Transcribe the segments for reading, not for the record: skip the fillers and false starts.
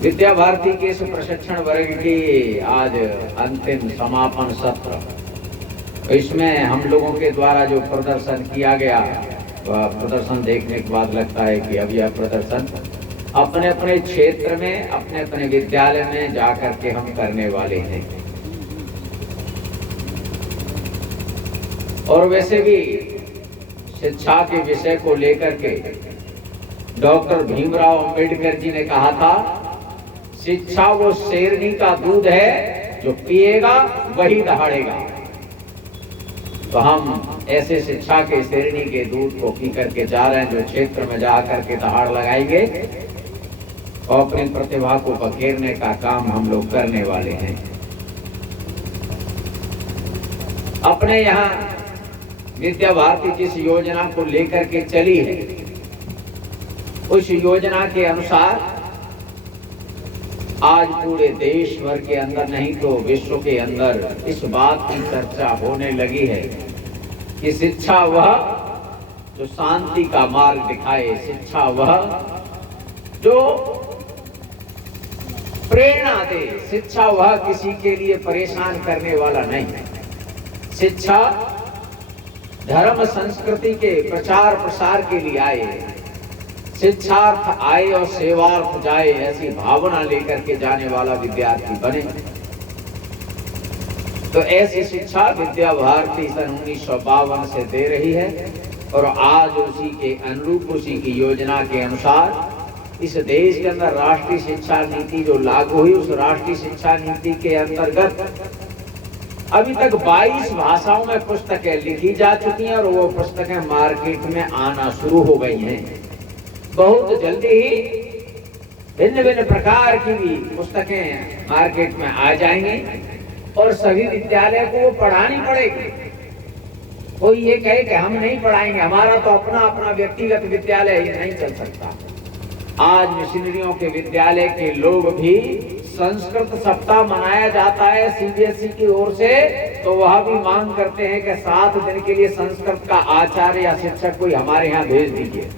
विद्या भारती के इस प्रशिक्षण वर्ग की आज अंतिम समापन सत्र, इसमें हम लोगों के द्वारा जो प्रदर्शन किया गया वह प्रदर्शन देखने के बाद लगता है कि अब यह प्रदर्शन अपने अपने क्षेत्र में अपने अपने विद्यालय में जाकर के हम करने वाले हैं। और वैसे भी शिक्षा के विषय को लेकर के डॉक्टर भीमराव अंबेडकर जी ने कहा था, शिक्षा वो शेरनी का दूध है, जो पिएगा वही दहाड़ेगा। तो हम ऐसे शिक्षा के शेरनी के दूध को पी करके जा रहे हैं, जो क्षेत्र में जा करके दहाड़ लगाएंगे और अपनी प्रतिभा को बखेरने का काम हम लोग करने वाले हैं। अपने यहाँ विद्या भारती जिस योजना को लेकर के चली है, उस योजना के अनुसार आज पूरे देश भर के अंदर नहीं तो विश्व के अंदर इस बात की चर्चा होने लगी है कि शिक्षा वह जो शांति का मार्ग दिखाए, शिक्षा वह जो प्रेरणा दे, शिक्षा वह किसी के लिए परेशान करने वाला नहीं है। शिक्षा धर्म संस्कृति के प्रचार प्रसार के लिए आए, शिक्षार्थ आए और सेवार्थ जाए, ऐसी भावना लेकर के जाने वाला विद्यार्थी बने। तो ऐसी शिक्षा विद्या भारती सन 1952 से दे रही है और आज उसी के अनुरूप, उसी की योजना के अनुसार इस देश के अंदर राष्ट्रीय शिक्षा नीति जो लागू हुई, उस राष्ट्रीय शिक्षा नीति के अंतर्गत अभी तक 22 भाषाओं में पुस्तकें लिखी जा चुकी हैं और वो पुस्तकें मार्केट में आना शुरू हो गई हैं। बहुत जल्दी ही भिन्न भिन्न प्रकार की भी पुस्तकें मार्केट में आ जाएंगी और सभी विद्यालय को वो पढ़ानी पड़ेगी। कोई ये कहे कि हम नहीं पढ़ाएंगे, हमारा तो अपना अपना व्यक्तिगत विद्यालय ही नहीं चल सकता। आज मिशनरियों के विद्यालय के लोग भी, संस्कृत सप्ताह मनाया जाता है सीबीएसई की ओर से, तो वह भी मांग करते हैं कि 7 दिन के लिए संस्कृत का आचार्य या शिक्षक कोई हमारे यहाँ भेज दीजिए,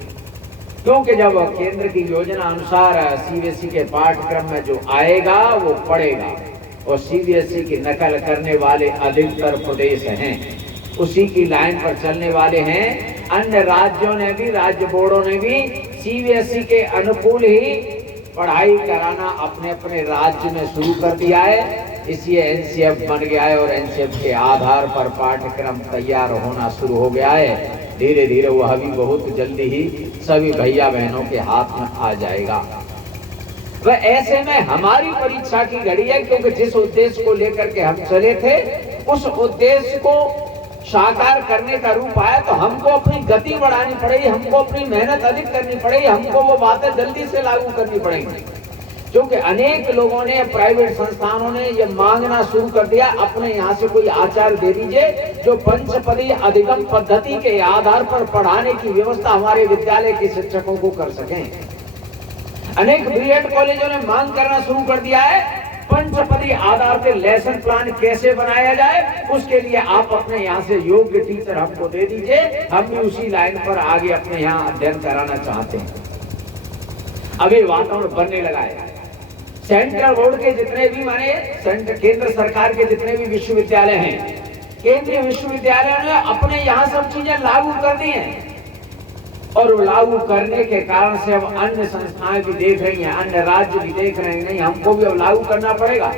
क्योंकि जब केंद्र की योजना अनुसार सीबीएसई के पाठ्यक्रम में जो आएगा वो पढ़ेगा और सीबीएसई की नकल करने वाले अधिकतर प्रदेश हैं, उसी की लाइन पर चलने वाले हैं। अन्य राज्यों ने भी, राज्य बोर्डों ने भी सीबीएसई के अनुकूल ही पढ़ाई कराना अपने अपने राज्य में शुरू कर दिया है। इसलिए एनसीएफ बन गया है और एनसीएफ के आधार पर पाठ्यक्रम तैयार होना शुरू हो गया है। धीरे धीरे वह भी बहुत जल्दी ही सभी भैया बहनों के हाथ में आ जाएगा। वह ऐसे में हमारी परीक्षा की घड़ी है, क्योंकि जिस उद्देश्य को लेकर के हम चले थे, उस उद्देश्य को साकार करने का रूप आया, तो हमको अपनी गति बढ़ानी पड़ेगी, हमको अपनी मेहनत अधिक करनी पड़ेगी, हमको वो बातें जल्दी से लागू करनी पड़ेंगी। क्योंकि अनेक लोगों ने, प्राइवेट संस्थानों ने ये मांगना शुरू कर दिया, अपने यहाँ से कोई आचार्य दे दीजिए जो पंचपदी अधिगम पद्धति के आधार पर पढ़ाने की व्यवस्था हमारे विद्यालय के शिक्षकों को कर सकें। अनेक बीएड कॉलेजों ने मांग करना शुरू कर दिया है, पंचपदी आधार पे लेसन प्लान कैसे बनाया जाए, उसके लिए आप अपने यहाँ से योग्य टीचर हमको दे दीजिए, हम भी उसी लाइन पर आगे अपने यहाँ अध्ययन कराना चाहते हैं। अभी वातावरण बनने लगा है। सेंट्रल बोर्ड के जितने भी, माने केंद्र सरकार के जितने भी विश्वविद्यालय हैं, केंद्रीय विश्वविद्यालयों ने अपने यहाँ सब चीजें लागू कर दी हैं और लागू करने के कारण से अब अन्य संस्थाएं भी देख रही हैं, अन्य राज्य भी देख रहे हैं, नहीं हमको भी अब लागू करना पड़ेगा।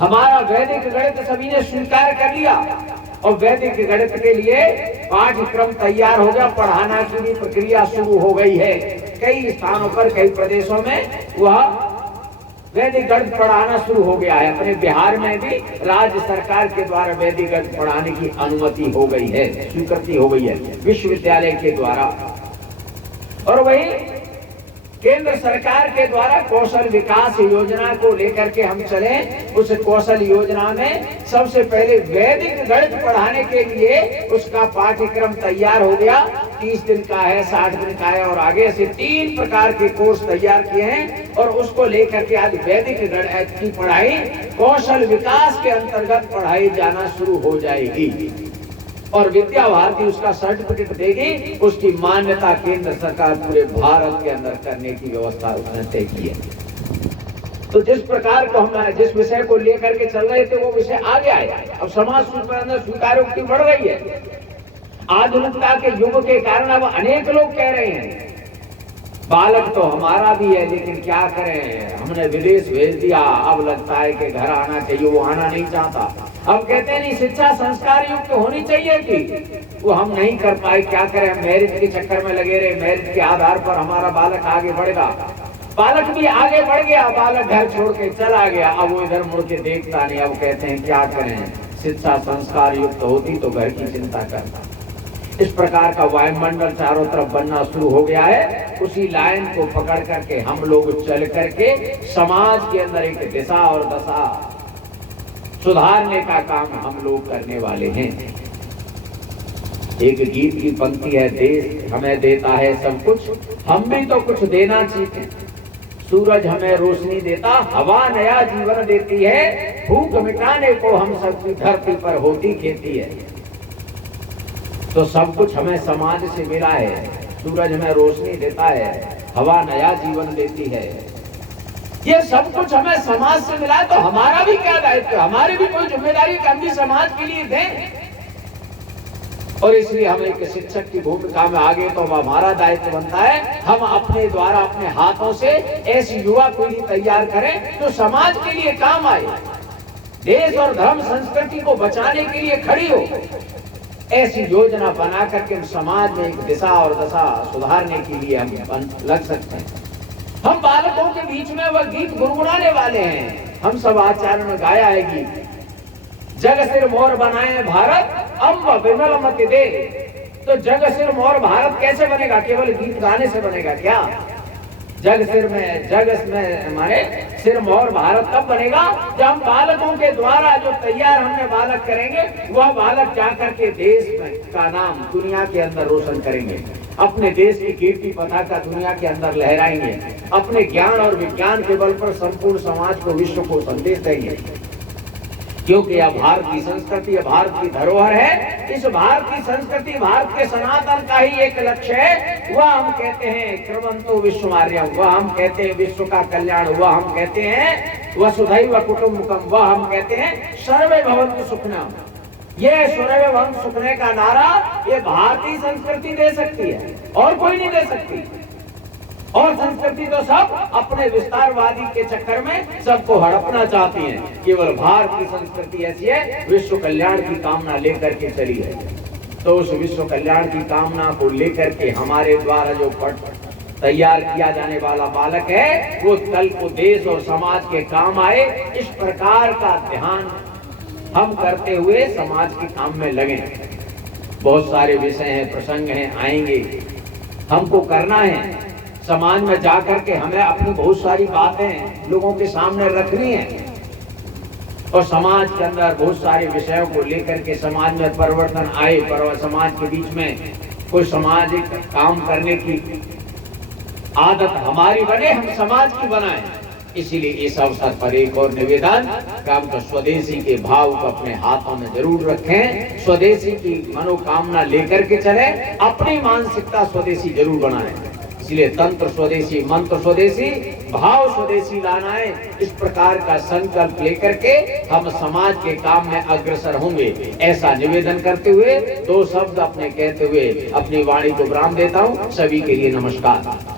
हमारा वैदिक गणित सभी ने स्वीकार कर लिया और वैदिक गणित के लिए पाठ्यक्रम तैयार हो गया, पढ़ाना की भी प्रक्रिया शुरू हो गई है। कई स्थानों पर, कई प्रदेशों में वह वैदिक गणित पढ़ाना शुरू हो गया है। अपने बिहार में भी राज्य सरकार के द्वारा वैदिक गणित पढ़ाने की अनुमति हो गई है, स्वीकृति हो गई है विश्वविद्यालय के द्वारा। और वही केंद्र सरकार के द्वारा कौशल विकास योजना को लेकर के हम चले। उस कौशल योजना में सबसे पहले वैदिक गणित पढ़ाने के लिए उसका पाठ्यक्रम तैयार हो गया। 30 दिन का है, 60 दिन का है और आगे से 3 प्रकार के कोर्स तैयार किए हैं और उसको लेकर के आज वैदिक गणित की पढ़ाई कौशल विकास के अंतर्गत पढ़ाई जाना शुरू हो जाएगी और विद्या भारती उसका सर्टिफिकेट देगी। उसकी मान्यता केंद्र सरकार पूरे भारत के अंदर करने की व्यवस्था उसने तय की है। तो जिस प्रकार को हम जिस विषय को लेकर के चल रहे थे वो विषय आ गया है। अब समाज स्वीकारोक्ति बढ़ रही है। आधुनिकता के युग के कारण अब अनेक लोग कह रहे हैं बालक तो हमारा भी है, लेकिन क्या करें, हमने विदेश भेज दिया, अब लगता है कि घर आना चाहिए, वो आना नहीं चाहता। अब कहते हैं नहीं, शिक्षा संस्कार युक्त होनी चाहिए कि वो हम नहीं कर पाए, क्या करें, हम मैरिज के चक्कर में लगे रहे, मैरिज के आधार पर हमारा बालक आगे बढ़ेगा। बालक भी आगे बढ़ गया, बालक घर छोड़ के चला गया, अब वो इधर मुड़ के देखता नहीं। अब कहते हैं क्या करें, शिक्षा संस्कार युक्त होती तो घर की चिंता करता। इस प्रकार का वायुमंडल चारों तरफ बनना शुरू हो गया है। उसी लाइन को पकड़ करके हम लोग चल करके समाज के अंदर एक दिशा और दशा सुधारने का काम हम लोग करने वाले हैं। एक गीत की पंक्ति है, देश हमें देता है सब कुछ, हम भी तो कुछ देना सीखें। सूरज हमें रोशनी देता, हवा नया जीवन देती है, भूख मिटाने को हम सबकी धरती पर होती खेती है। तो सब कुछ हमें समाज से मिला है। सूरज हमें रोशनी देता है, हवा नया जीवन देती है। ये सब कुछ हमें समाज से मिला है, तो हमारा भी क्या दायित्व है, हमारी भी कोई जिम्मेदारी है कि हम भी समाज के लिए दें। और इसलिए हम एक शिक्षक की भूमिका में आगे तो हमारा दायित्व बनता है, हम अपने द्वारा अपने हाथों से ऐसी युवा पीढ़ी तैयार करें जो समाज के लिए काम आए, देश और धर्म संस्कृति को बचाने के लिए खड़ी हो। ऐसी योजना बना करके हम समाज में एक दिशा और दशा सुधारने के लिए हम लग सकते हैं। हम बालकों के बीच में वह गीत गुनगुनाने वाले हैं। हम सब आचार्य में गाया है गीत, जग सिर मोर बनाए भारत अम्ब विमल मति दे। तो जग सिर मोर भारत कैसे बनेगा, केवल गीत गाने से बनेगा क्या? जग में हमारे सिर मोर भारत तब बनेगा जब हम बालकों के द्वारा जो तैयार हमने बालक करेंगे, वह बालक जाकर के देश में का नाम दुनिया के अंदर रोशन करेंगे, अपने देश की कीर्ति पताका दुनिया के अंदर लहराएंगे, अपने ज्ञान और विज्ञान के बल पर संपूर्ण समाज को, विश्व को संदेश देंगे। क्योंकि यह भारत की संस्कृति, यह भारत की धरोहर है। इस भारत की संस्कृति, भारत के सनातन का ही एक लक्ष्य है। वह हम कहते हैं क्रमंतो विश्वमार्यम, वह हम कहते हैं विश्व का कल्याण, वह हम कहते हैं वसुधैव कुटुम्बकम, वह हम कहते हैं सर्वे भवन्तु सुखिनः। ये सर्वे भवन्तु सुखिनः का नारा ये भारतीय संस्कृति दे सकती है, और कोई नहीं दे सकती। और संस्कृति तो सब अपने विस्तारवादी के चक्कर में सबको हड़पना चाहती हैं। केवल भारत की संस्कृति ऐसी है, विश्व कल्याण की कामना लेकर के चली है। तो उस विश्व कल्याण की कामना को लेकर के हमारे द्वारा जो तैयार किया जाने वाला बालक है, वो कल को देश और समाज के काम आए, इस प्रकार का ध्यान हम करते हुए समाज के काम में लगे। बहुत सारे विषय हैं, प्रसंग हैं, आएंगे, हमको करना है। समाज में जाकर के हमें अपनी बहुत सारी बातें लोगों के सामने रखनी है, और समाज के अंदर बहुत सारे विषयों को लेकर के समाज में परिवर्तन आए, पर समाज के बीच में कोई सामाजिक काम करने की आदत हमारी बने, हम समाज की बनाएं। इसीलिए इस अवसर पर एक और निवेदन, काम तो स्वदेशी के भाव को अपने हाथों में जरूर रखें, स्वदेशी की मनोकामना लेकर के चले, अपनी मानसिकता स्वदेशी जरूर बनाएं। इसलिए तंत्र स्वदेशी, मंत्र स्वदेशी, भाव स्वदेशी लाना है। इस प्रकार का संकल्प लेकर के हम समाज के काम में अग्रसर होंगे, ऐसा निवेदन करते हुए 2 शब्द अपने कहते हुए अपनी वाणी को विराम देता हूँ। सभी के लिए नमस्कार।